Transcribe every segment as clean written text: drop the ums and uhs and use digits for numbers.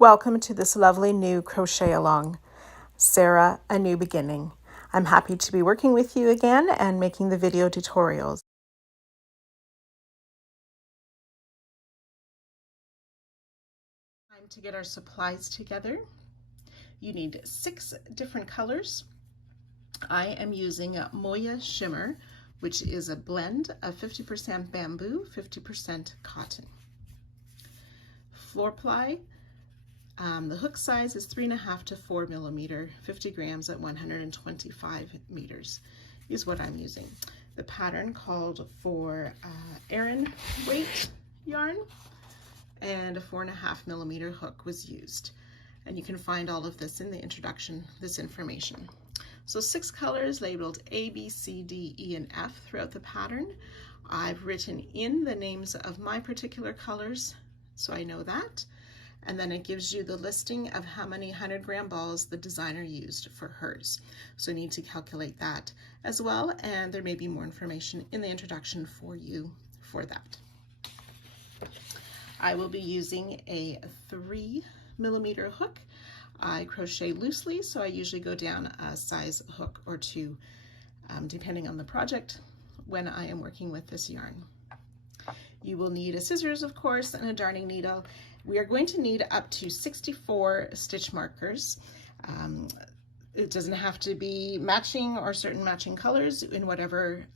Welcome to this lovely new crochet along. Sarah, a new beginning. I'm happy to be working with you again and making the video tutorials. Time to get our supplies together. You need 6 different colors. I am using Moya Shimmer, which is a blend of 50% bamboo, 50% cotton. Floor ply. The hook size is 3.5 to 4 millimeter, 50 grams at 125 meters is what I'm using. The pattern called for Aran weight yarn, and a 4.5 millimeter hook was used. And you can find all of this in the introduction, this information. So 6 colors labeled A, B, C, D, E, and F throughout the pattern. I've written in the names of my particular colors, so I know that. And then it gives you the listing of how many 100-gram balls the designer used for hers. So you need to calculate that as well, and there may be more information in the introduction for you for that. I will be using a 3 millimeter hook. I crochet loosely, so I usually go down a size hook or 2, depending on the project when I am working with this yarn. You will need a scissors, of course, and a darning needle. We are going to need up to 64 stitch markers. It doesn't have to be matching or certain matching colors in whatever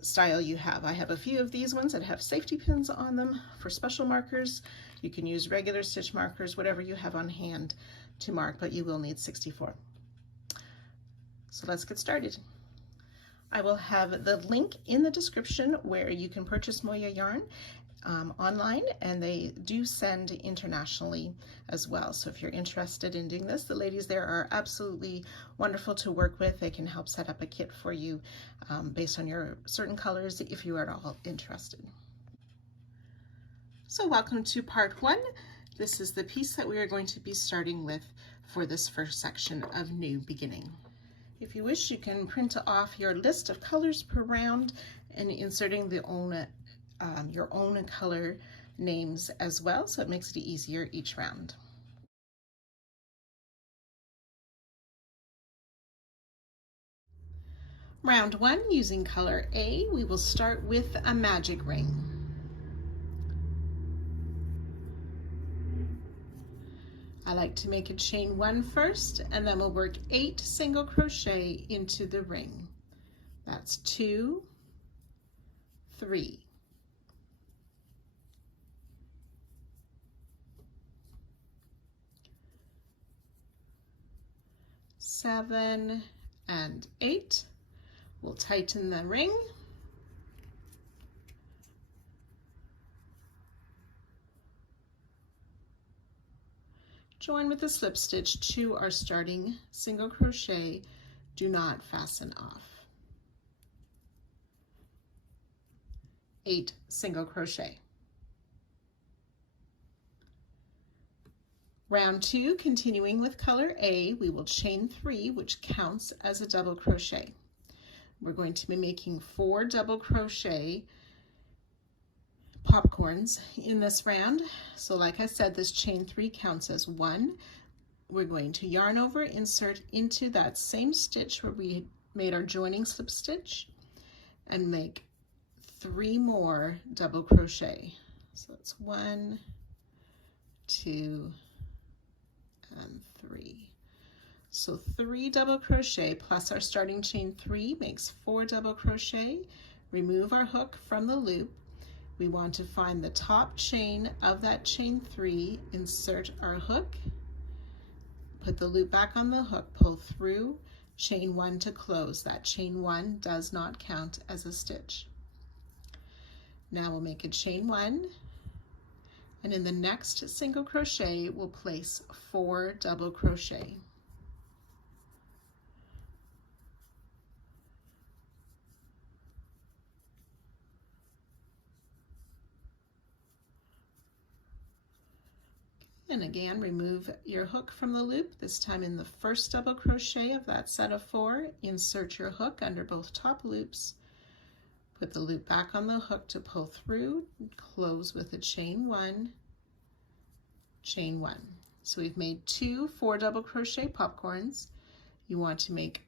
style you have. I have a few of these ones that have safety pins on them for special markers. You can use regular stitch markers, whatever you have on hand to mark, but you will need 64. So let's get started. I will have the link in the description where you can purchase Moya yarn online, and they do send internationally as well. So if you're interested in doing this, the ladies there are absolutely wonderful to work with. They can help set up a kit for you based on your certain colors if you are at all interested. So welcome to part 1. This is the piece that we are going to be starting with for this first section of New Beginning. If you wish, you can print off your list of colors per round and inserting your own color names as well, so it makes it easier each round. Round 1, using color A, we will start with a magic ring. I like to make a chain 1 first, and then we'll work 8 single crochet into the ring. That's 2, 3. 7 and 8. We'll tighten the ring. Join with a slip stitch to our starting single crochet. Do not fasten off. 8 single crochet. Round 2, continuing with color A, we will chain 3, which counts as a double crochet. We're going to be making 4 double crochet popcorns in this round. So like I said, this chain 3 counts as 1. We're going to yarn over, insert into that same stitch where we made our joining slip stitch, and make 3 more double crochet. So that's 1, 2, and 3. So 3 double crochet plus our starting chain 3 makes 4 double crochet. Remove our hook from the loop. We want to find the top chain of that chain 3, insert our hook, put the loop back on the hook, pull through, chain 1 to close. That chain 1 does not count as a stitch. Now we'll make a chain 1, and in the next single crochet we'll place 4 double crochet. And again, remove your hook from the loop, this time in the first double crochet of that set of 4. Insert your hook under both top loops, put the loop back on the hook to pull through, close with a chain 1, chain 1. So we've made 2 4 double crochet popcorns. You want to make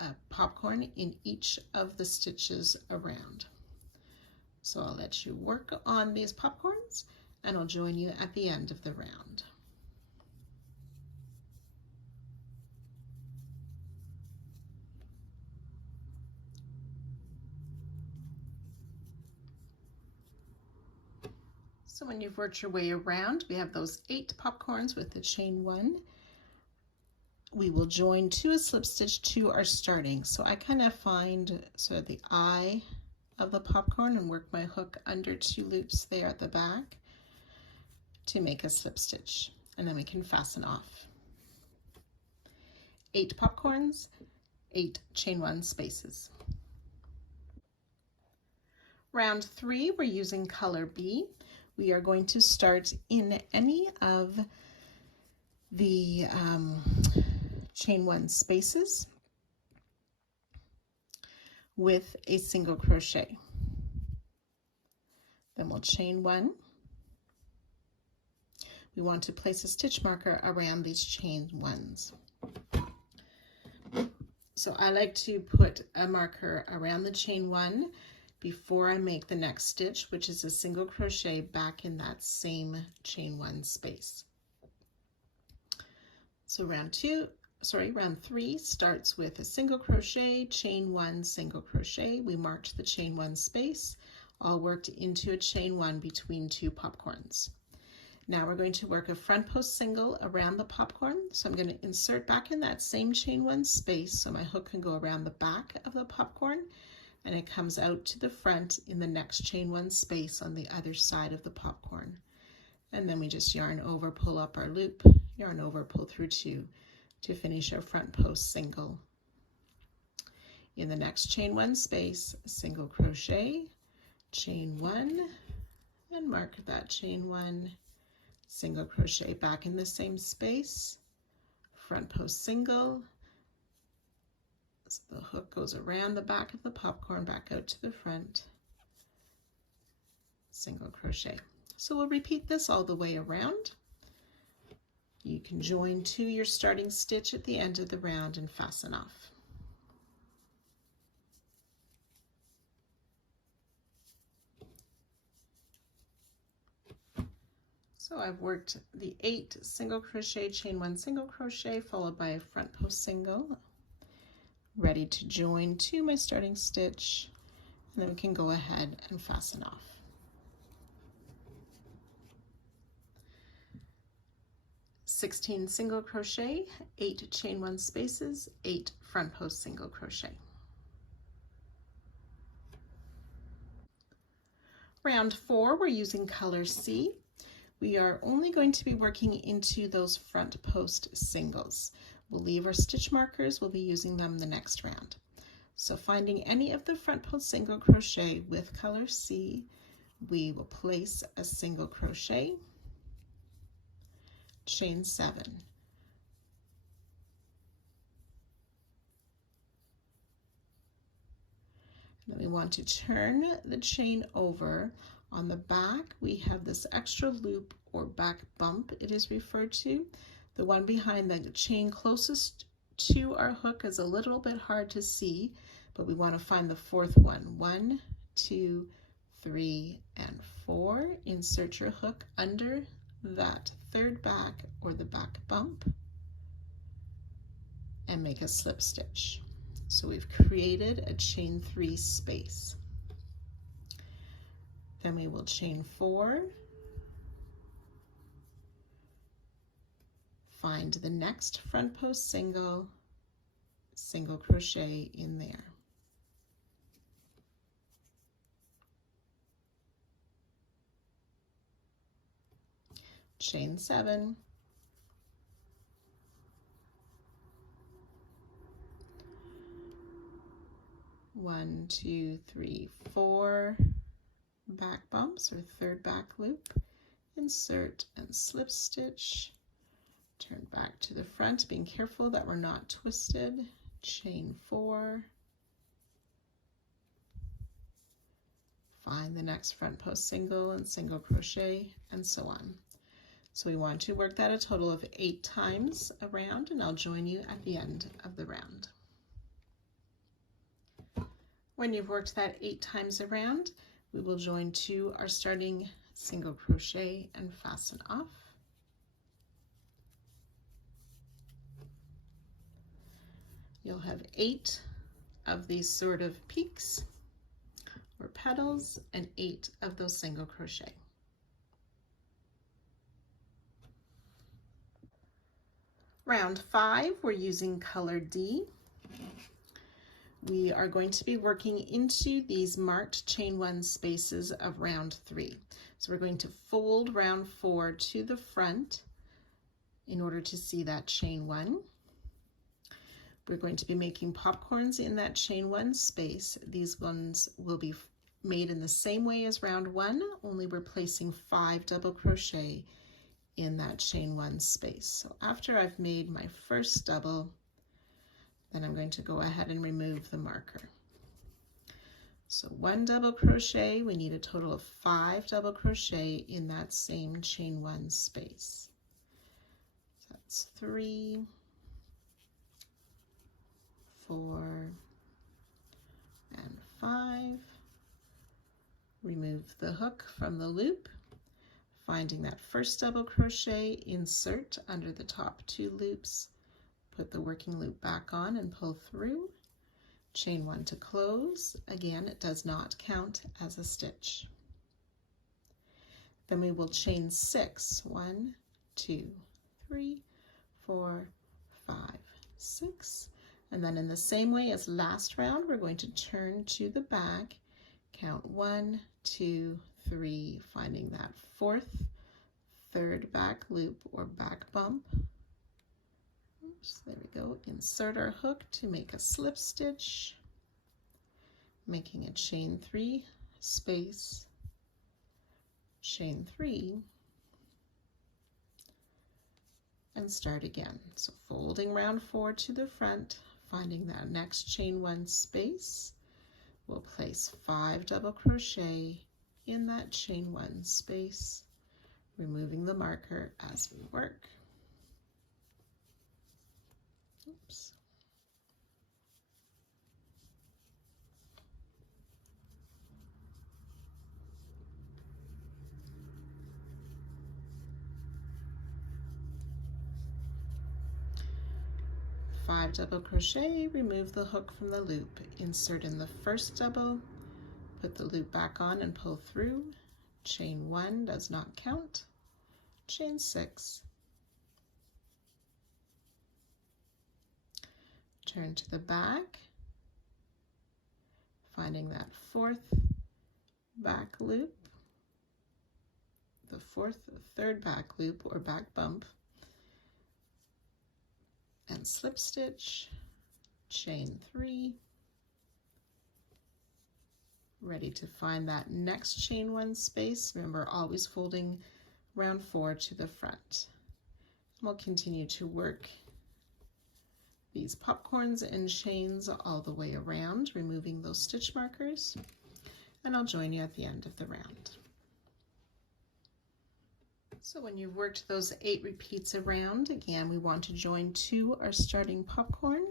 a popcorn in each of the stitches around. So I'll let you work on these popcorns and I'll join you at the end of the round. So when you've worked your way around, we have those 8 popcorns with the chain 1. We will join 2 a slip stitch to our starting. So I kind of find sort of the eye of the popcorn and work my hook under 2 loops there at the back to make a slip stitch, and then we can fasten off. 8 popcorns, 8 chain 1 spaces. Round 3, we're using color B. We are going to start in any of the chain 1 spaces with a single crochet. Then we'll chain 1. We want to place a stitch marker around these chain 1s. So I like to put a marker around the chain 1 before I make the next stitch, which is a single crochet back in that same chain 1 space. So round 3 starts with a single crochet, chain 1, single crochet. We marked the chain 1 space, all worked into a chain 1 between 2 popcorns. Now we're going to work a front post single around the popcorn. So I'm going to insert back in that same chain 1 space so my hook can go around the back of the popcorn and it comes out to the front in the next chain 1 space on the other side of the popcorn. And then we just yarn over, pull up our loop, yarn over, pull through 2 to finish our front post single. In the next chain 1 space, single crochet, chain 1, and mark that chain 1, single crochet back in the same space, front post single. So the hook goes around the back of the popcorn, back out to the front, single crochet. So we'll repeat this all the way around. You can join to your starting stitch at the end of the round and fasten off. So I've worked the 8 single crochet, chain 1 single crochet, followed by a front post single, ready to join to my starting stitch, and then we can go ahead and fasten off. 16 single crochet, 8 chain 1 spaces, 8 front post single crochet. Round 4, we're using color C. We are only going to be working into those front post singles. We'll leave our stitch markers, we'll be using them the next round. So finding any of the front post single crochet with color C, we will place a single crochet, chain 7. Then we want to turn the chain over. On the back, we have this extra loop or back bump, it is referred to. The one behind the chain closest to our hook is a little bit hard to see, but we want to find the 4th one. 1, 2, 3, and 4. Insert your hook under that 3rd back or the back bump and make a slip stitch. So we've created a chain 3 space. Then we will chain 4, find the next front post single, single crochet in there. Chain 7, one, 2, 3, 4 back bumps or 3rd back loop, insert and slip stitch, turn back to the front, being careful that we're not twisted, chain 4, find the next front post single and single crochet, and so on. So we want to work that a total of 8 times around, and I'll join you at the end of the round. When you've worked that 8 times around, we will join to our starting single crochet and fasten off. You'll have 8 of these sort of peaks or petals and 8 of those single crochet. Round 5, we're using color D. We are going to be working into these marked chain 1 spaces of round 3. So we're going to fold round 4 to the front in order to see that chain 1. We're going to be making popcorns in that chain 1 space. These ones will be made in the same way as round 1, only we're placing 5 double crochet in that chain 1 space. So after I've made my first double, then I'm going to go ahead and remove the marker. So 1 double crochet, we need a total of 5 double crochet in that same chain 1 space. So that's 3, 4, and 5. Remove the hook from the loop, finding that first double crochet, insert under the top 2 loops, put the working loop back on and pull through, chain 1 to close. Again, it does not count as a stitch. Then we will chain 6, 1, 2, 3, 4, 5, 6. And then in the same way as last round, we're going to turn to the back, count 1, 2, 3, finding that 4th, 3rd back loop or back bump. Oops, there we go. Insert our hook to make a slip stitch, making a chain 3 space, chain 3, and start again. So folding round 4 to the front, finding that next chain 1 space, we'll place 5 double crochet in that chain 1 space, removing the marker as we work. Oops. Five double crochet, remove the hook from the loop, insert in the first double, put the loop back on and pull through, chain 1 does not count, chain 6, turn to the back, finding that 4th back loop, the 4th, 3rd back loop or back bump, and slip stitch, chain 3, ready to find that next chain 1 space. Remember, always folding round 4 to the front. We'll continue to work these popcorns and chains all the way around, removing those stitch markers, and I'll join you at the end of the round. So when you've worked those 8 repeats around, again, we want to join to our starting popcorn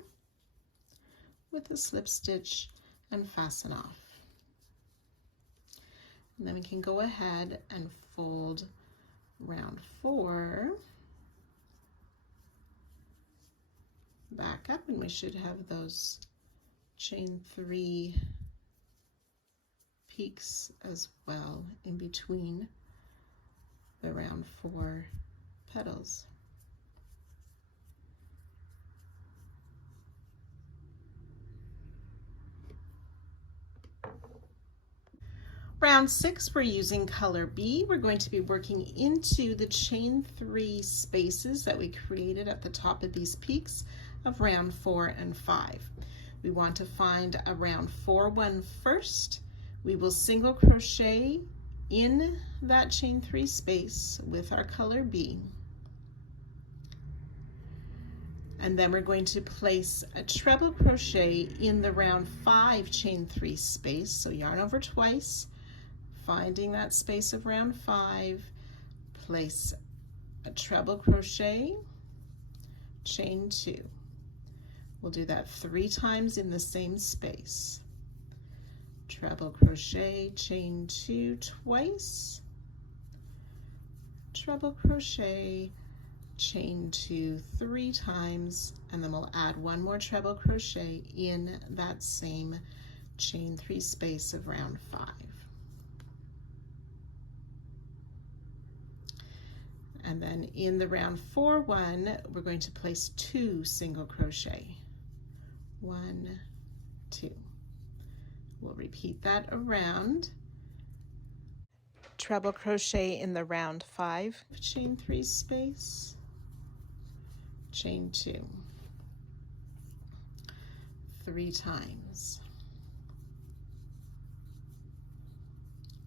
with a slip stitch and fasten off. And then we can go ahead and fold round 4 back up, and we should have those chain 3 peaks as well in between the round 4 petals. Round 6, we're using color B. We're going to be working into the chain 3 spaces that we created at the top of these peaks of round 4 and 5. We want to find a round 4 one first. We will single crochet in that chain 3 space with our color B. And then we're going to place a treble crochet in the round 5 chain 3 space. So yarn over twice, finding that space of round 5, place a treble crochet, chain 2. We'll do that 3 times in the same space. Treble crochet, chain 2 twice, treble crochet, chain 2 3 times, and then we'll add 1 more treble crochet in that same chain 3 space of round 5. And then in the round 4 one, we're going to place 2 single crochet. 1, 2. We'll repeat that around. Treble crochet in the round 5 chain 3 space, chain 2 3 times.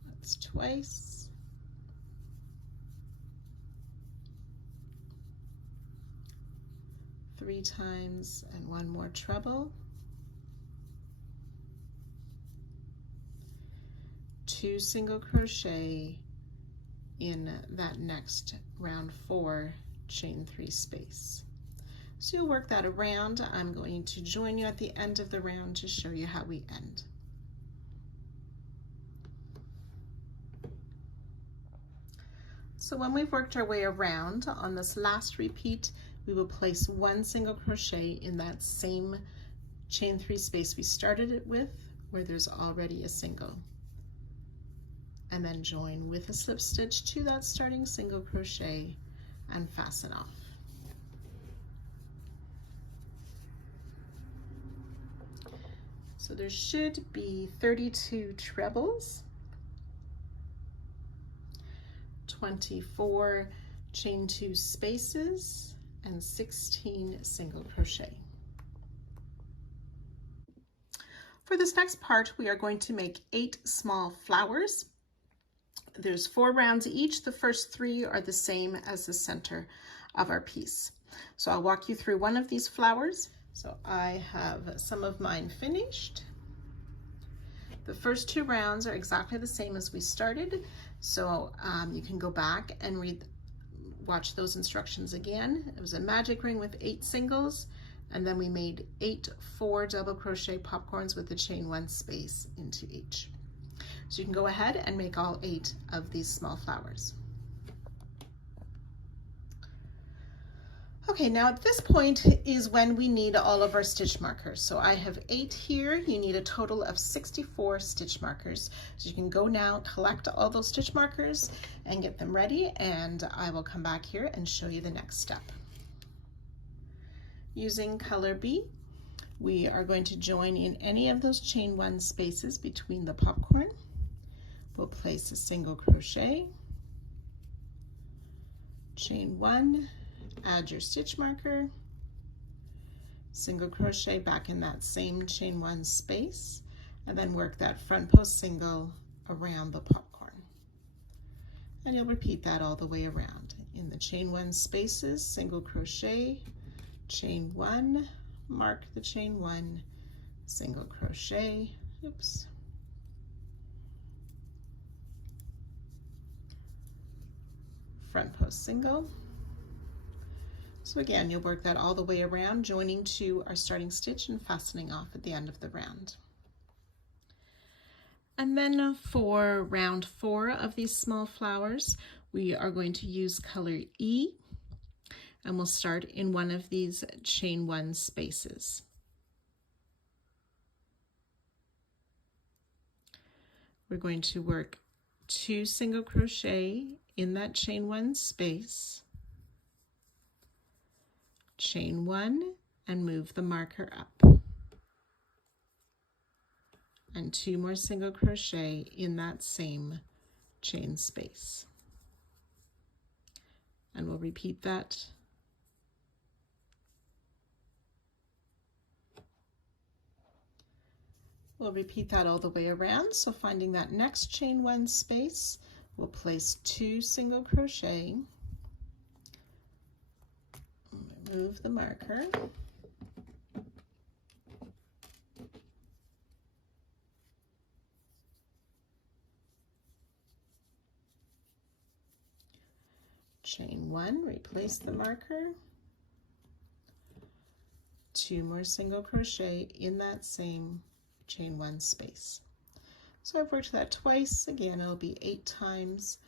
That's twice. Three times, and 1 more treble. 2 single crochet in that next round 4 chain 3 space. So you'll work that around. I'm going to join you at the end of the round to show you how we end. So when we've worked our way around, on this last repeat, we will place 1 single crochet in that same chain 3 space we started it with, where there's already a single. And then join with a slip stitch to that starting single crochet and fasten off. So there should be 32 trebles, 24 chain 2 spaces, and 16 single crochet. For this next part, we are going to make 8 small flowers. There's 4 rounds each. The first 3 are the same as the center of our piece. So I'll walk you through one of these flowers. So I have some of mine finished. The first 2 rounds are exactly the same as we started. So you can go back and watch those instructions again. It was a magic ring with 8 singles, and then we made 8 4 double crochet popcorns with the chain 1 space into each. So you can go ahead and make all 8 of these small flowers. Okay, now at this point is when we need all of our stitch markers. So I have 8 here. You need a total of 64 stitch markers. So you can go now, collect all those stitch markers and get them ready, and I will come back here and show you the next step. Using color B, we are going to join in any of those chain 1 spaces between the popcorn. We'll place a single crochet, chain 1, add your stitch marker, single crochet back in that same chain 1 space, and then work that front post single around the popcorn. And you'll repeat that all the way around. In the chain 1 spaces, single crochet, chain 1, mark the chain 1, single crochet, oops, front post single. So again, you'll work that all the way around, joining to our starting stitch and fastening off at the end of the round. And then for round 4 of these small flowers, we are going to use color E, and we'll start in one of these chain 1 spaces. We're going to work 2 single crochet in that chain 1 space, chain 1, and move the marker up, and 2 more single crochet in that same chain space, and we'll repeat that. We'll repeat that all the way around. So finding that next chain 1 space, we'll place 2 single crochet, move the marker, chain 1, replace the marker, 2 more single crochet in that same chain 1 space. So I've worked that twice. Again, it'll be 8 times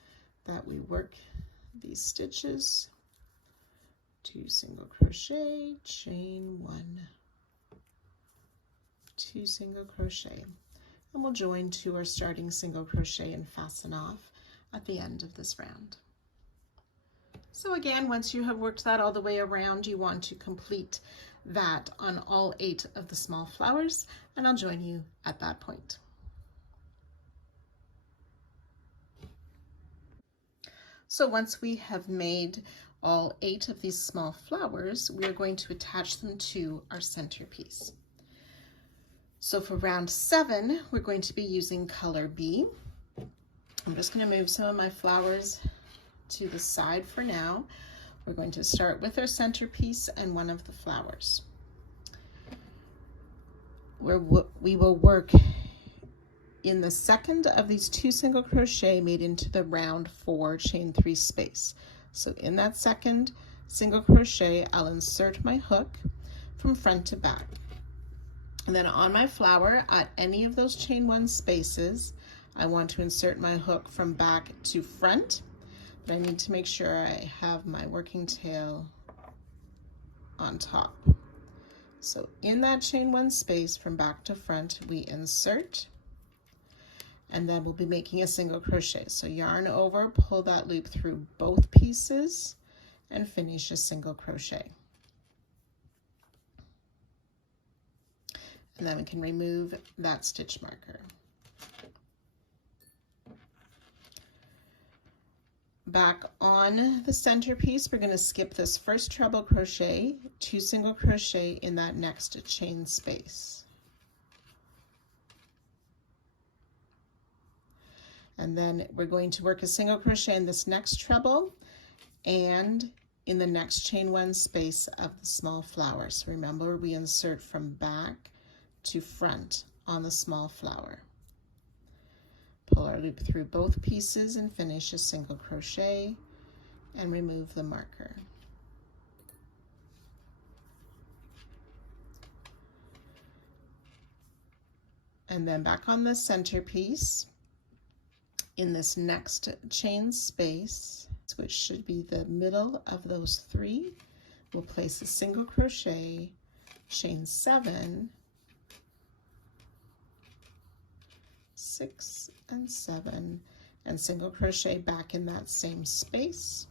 that we work these stitches. 2 single crochet, chain 1, 2 single crochet, and we'll join to our starting single crochet and fasten off at the end of this round. So again, once you have worked that all the way around, you want to complete that on all 8 of the small flowers, and I'll join you at that point. So once we have made all 8 of these small flowers, we are going to attach them to our centerpiece. So for round 7, we're going to be using color B. I'm just going to move some of my flowers to the side for now. We're going to start with our centerpiece and one of the flowers. We will work in the second of these 2 single crochet made into the round 4 chain 3 space. So in that second single crochet, I'll insert my hook from front to back. And then on my flower, at any of those chain 1 spaces, I want to insert my hook from back to front, but I need to make sure I have my working tail on top. So in that chain 1 space from back to front, we insert, and then we'll be making a single crochet. So yarn over, pull that loop through both pieces, and finish a single crochet. And then we can remove that stitch marker. Back on the centerpiece, we're going to skip this first treble crochet, 2 single crochet in that next chain space. And then we're going to work a single crochet in this next treble and in the next chain 1 space of the small flower. So remember, we insert from back to front on the small flower. Pull our loop through both pieces and finish a single crochet and remove the marker. And then back on the centerpiece, in this next chain space, which should be the middle of those 3, we'll place a single crochet, chain 7, 6 and 7, and single crochet back in that same space.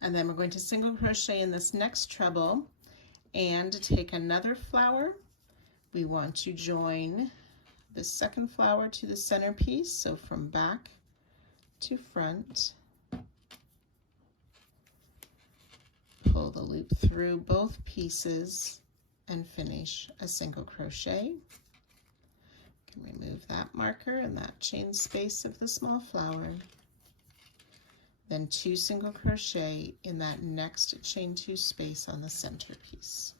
And then we're going to single crochet in this next treble and take another flower. We want to join the second flower to the centerpiece, so from back to front, pull the loop through both pieces and finish a single crochet. You can remove that marker and that chain space of the small flower, then 2 single crochet in that next chain 2 space on the centerpiece.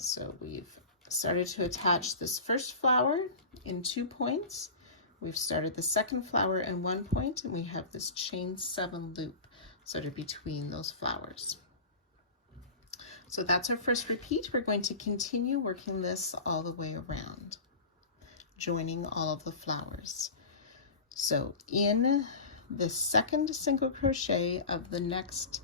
So we've started to attach this first flower in 2 points. We've started the second flower in 1 point, and we have this chain 7 loop sort of between those flowers. So that's our first repeat. We're going to continue working this all the way around, joining all of the flowers. So in the second single crochet of the next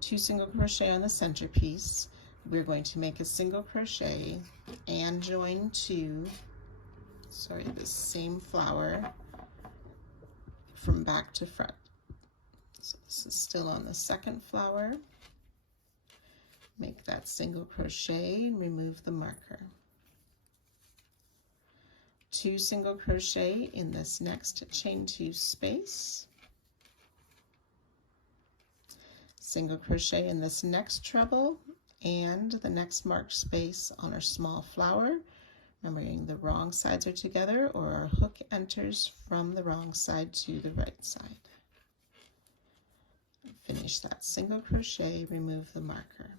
2 single crochet on the centerpiece, we're going to make a single crochet and join to, the same flower from back to front. So this is still on the second flower. Make that single crochet and remove the marker. 2 single crochet in this next chain 2 space. Single crochet in this next treble and the next marked space on our small flower. Remembering the wrong sides are together, or our hook enters from the wrong side to the right side. Finish that single crochet, remove the marker.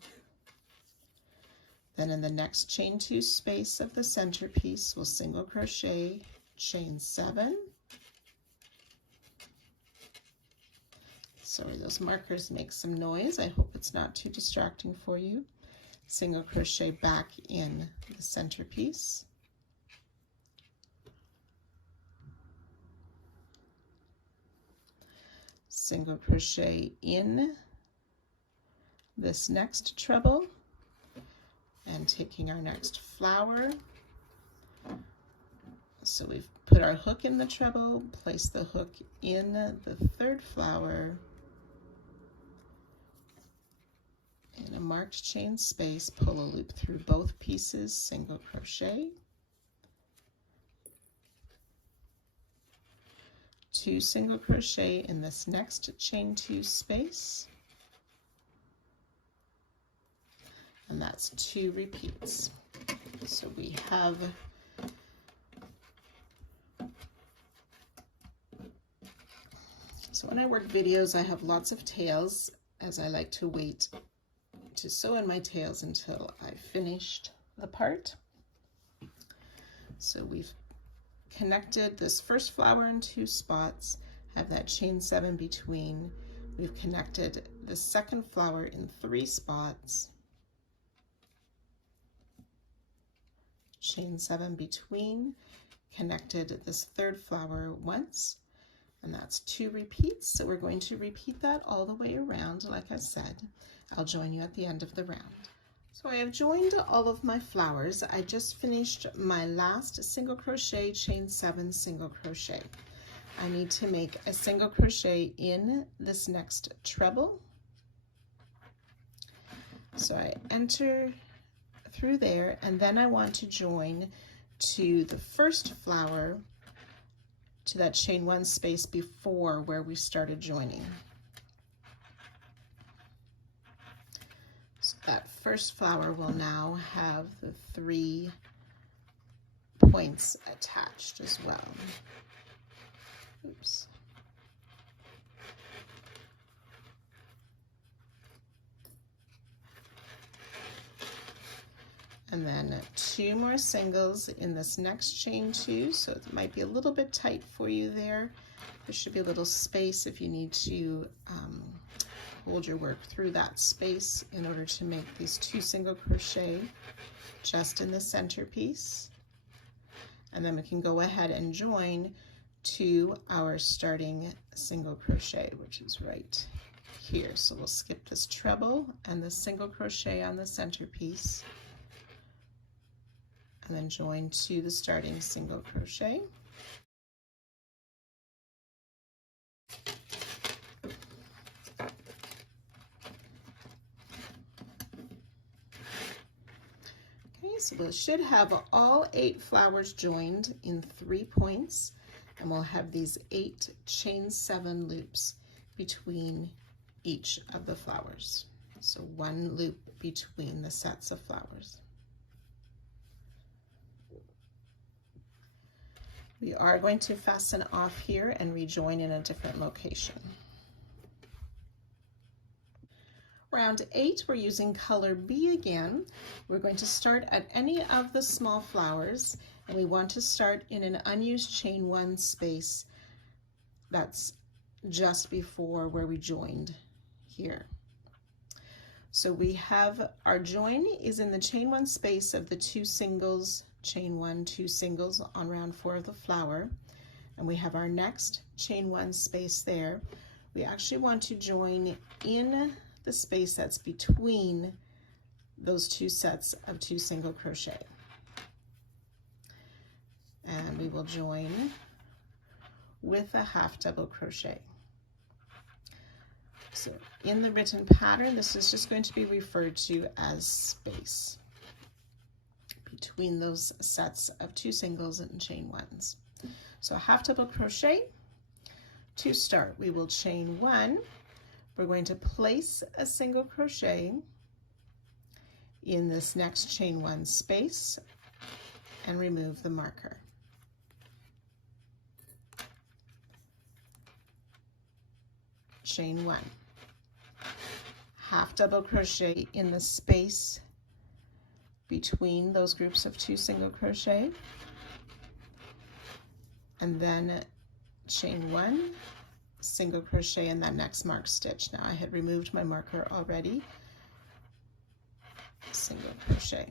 Then in the next chain 2 space of the centerpiece, we'll single crochet, chain 7. Sorry, those markers make some noise. I hope it's not too distracting for you. Single crochet back in the centerpiece. Single crochet in this next treble, and taking our next flower. So we've put our hook in the treble, place the hook in the third flower, in a marked chain space, pull a loop through both pieces, single crochet, 2 single crochet in this next chain 2 space, and that's 2 repeats. So we have when I work videos, I have lots of tails, as I like to wait to sew in my tails until I finished the part. So we've connected this first flower in 2 spots, have that chain 7 between. We've connected the second flower in 3 spots, chain 7 between, connected this third flower once, and that's 2 repeats. So we're going to repeat that all the way around. Like I said, I'll join you at the end of the round. So I have joined all of my flowers. I just finished my last single crochet, chain 7 single crochet. I need to make a single crochet in this next treble. So I enter through there, and then I want to join to the first flower, to that chain 1 space before where we started joining. So that first flower will now have the 3 points attached as well. Oops. And then 2 more singles in this next chain 2, so it might be a little bit tight for you there. There should be a little space if you need to hold your work through that space in order to make these 2 single crochet just in the centerpiece. And then we can go ahead and join to our starting single crochet, which is right here. So we'll skip this treble and the single crochet on the centerpiece, and then join to the starting single crochet. Okay, so we should have all 8 flowers joined in 3 points, and we'll have these 8 chain 7 loops between each of the flowers. So 1 loop between the sets of flowers. We are going to fasten off here and rejoin in a different location. Round 8, we're using color B again. We're going to start at any of the small flowers, and we want to start in an unused chain 1 space that's just before where we joined here. So we have our join is in the chain 1 space of the 2 singles, chain 1, 2 singles on round 4 of the flower, and we have our next chain 1 space there. We actually want to join in the space that's between those 2 sets of 2 single crochet, and we will join with a half double crochet. So in the written pattern, this is just going to be referred to as space between those sets of 2 singles and chain 1s. So half double crochet. To start, we will chain 1. We're going to place a single crochet in this next chain 1 space and remove the marker. Chain 1. Half double crochet in the space between those groups of 2 single crochet, and then chain 1, single crochet in that next marked stitch. Now I had removed my marker already. Single crochet,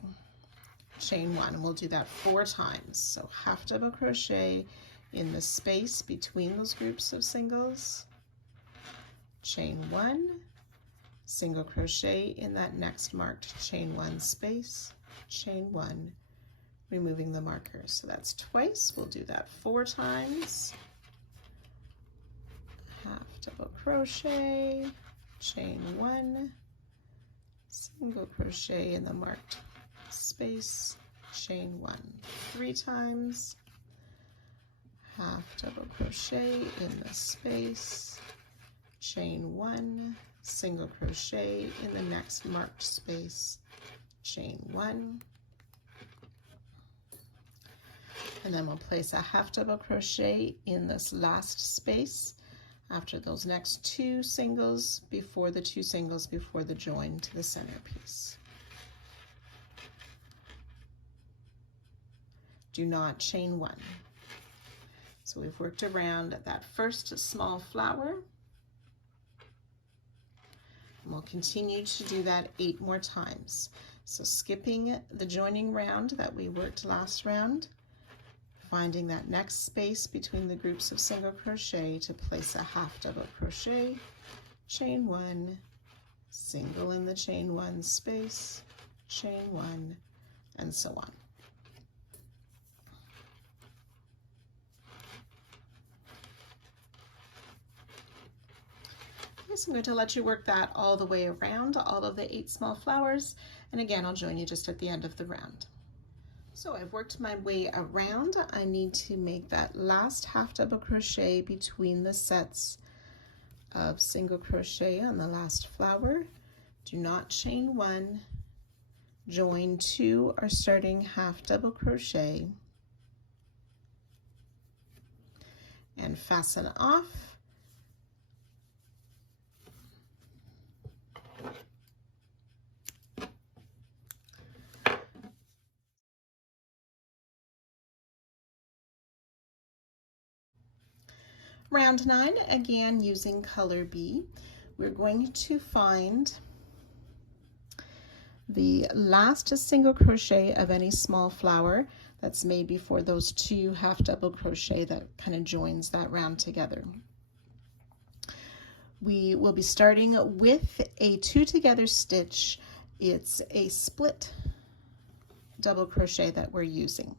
chain 1, and we'll do that 4 times. So half double crochet in the space between those groups of singles, chain 1, single crochet in that next marked chain 1 space, chain 1, removing the marker. So that's twice. We'll do that 4 times. Half double crochet, chain 1, single crochet in the marked space, chain 1, 3 times, half double crochet in the space, chain 1, single crochet in the next marked space, chain 1, and then we'll place a half double crochet in this last space after those next 2 singles before the 2 singles before the join to the centerpiece. Do not chain 1. So we've worked around that first small flower, and we'll continue to do that 8 more times. So skipping the joining round that we worked last round, finding that next space between the groups of single crochet to place a half double crochet, chain 1, single in the chain 1 space, chain 1, and so on. Okay, so I'm going to let you work that all the way around, all of the 8 small flowers, and again I'll join you just at the end of the round. So I've worked my way around. I need to make that last half double crochet between the sets of single crochet on the last flower. Do not chain 1, join 2 or starting half double crochet, and fasten off. Round 9, again using color B, we're going to find the last single crochet of any small flower that's made before those 2 half double crochet that kind of joins that round together. We will be starting with a 2 together stitch. It's a split double crochet that we're using.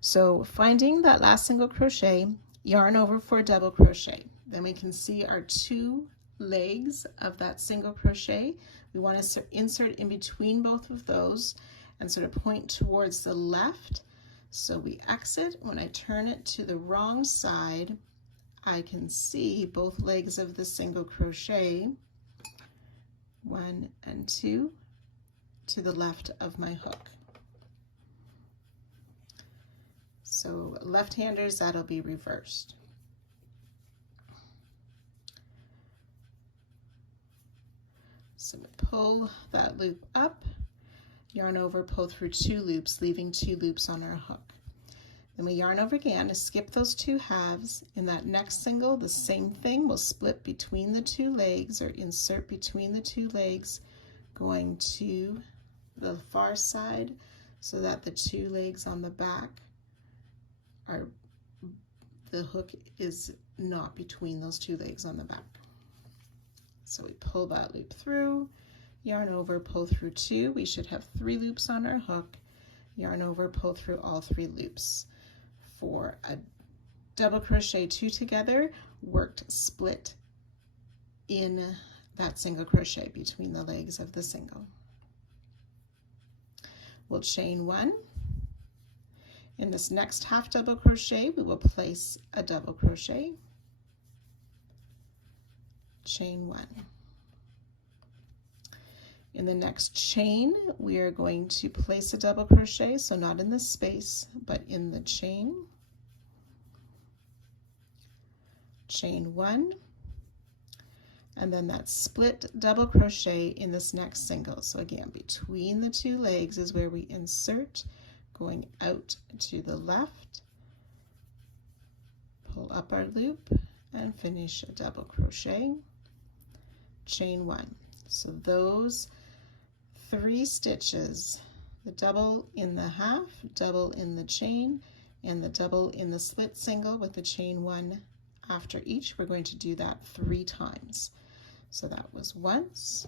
So finding that last single crochet, yarn over for a double crochet. Then we can see our 2 legs of that single crochet. We want to insert in between both of those and sort of point towards the left. So we exit. When I turn it to the wrong side, I can see both legs of the single crochet, 1 and 2, to the left of my hook. So left-handers, that'll be reversed. So we pull that loop up, yarn over, pull through 2 loops, leaving 2 loops on our hook. Then we yarn over again to skip those 2 halves. In that next single, the same thing, we'll split between the 2 legs or insert between the 2 legs, going to the far side so that the 2 legs on the back the hook is not between those 2 legs on the back. So we pull that loop through, yarn over, pull through 2. We should have 3 loops on our hook, yarn over, pull through all 3 loops. For a double crochet 2 together, worked split in that single crochet between the legs of the single. We'll chain 1. In this next half double crochet, we will place a double crochet, chain 1. In the next chain, we are going to place a double crochet, so not in the space, but in the chain, chain 1, and then that split double crochet in this next single. So again, between the 2 legs is where we insert, going out to the left, pull up our loop and finish a double crochet, chain 1. So those 3 stitches, the double in the half, double in the chain, and the double in the split single with the chain 1 after each, we're going to do that 3 times. So that was once,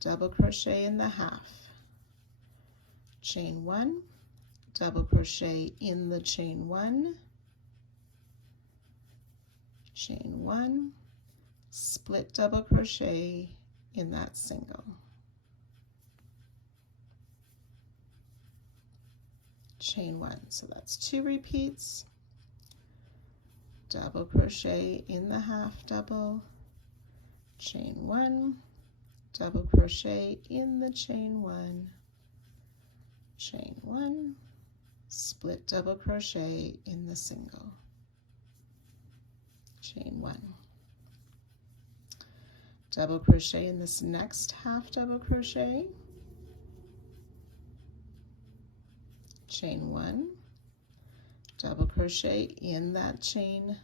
double crochet in the half, chain 1, double crochet in the chain 1, chain 1, split double crochet in that single, chain 1. So that's 2 repeats, double crochet in the half double, chain 1, double crochet in the chain 1, chain 1, split double crochet in the single, chain 1, double crochet in this next half double crochet, chain 1, double crochet in that chain,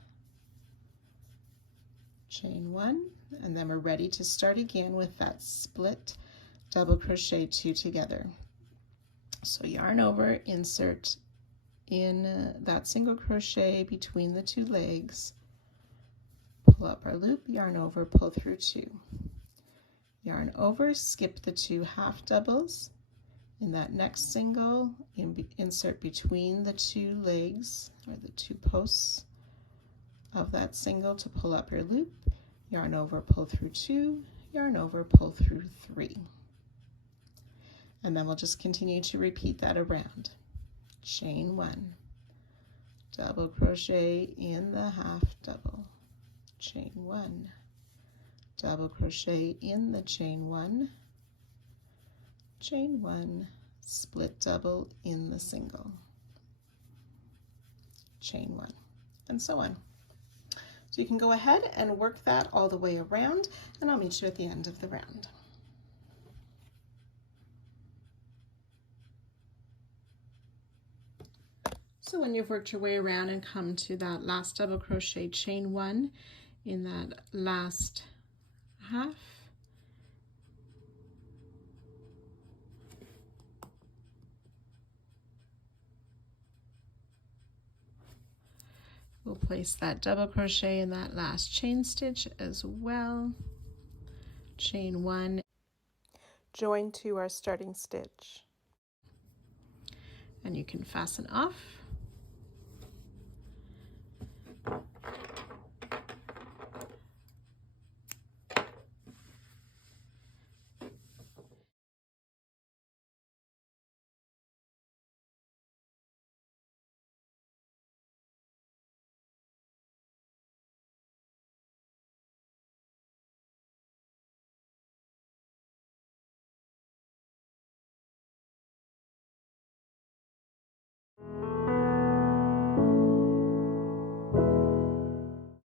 chain 1, and then we're ready to start again with that split double crochet 2 together. So yarn over, insert in that single crochet between the 2 legs, pull up our loop, yarn over, pull through 2, yarn over, skip the 2 half doubles. In that next single, insert between the 2 legs or the 2 posts of that single to pull up your loop, yarn over, pull through 2, yarn over, pull through 3. And then we'll just continue to repeat that around. Chain 1, double crochet in the half double, chain 1, double crochet in the chain 1, chain 1, split double in the single, chain 1, and so on. So you can go ahead and work that all the way around, and I'll meet you at the end of the round. So when you've worked your way around and come to that last double crochet, chain 1 in that last half, we'll place that double crochet in that last chain stitch as well, chain 1, join to our starting stitch, and you can fasten off.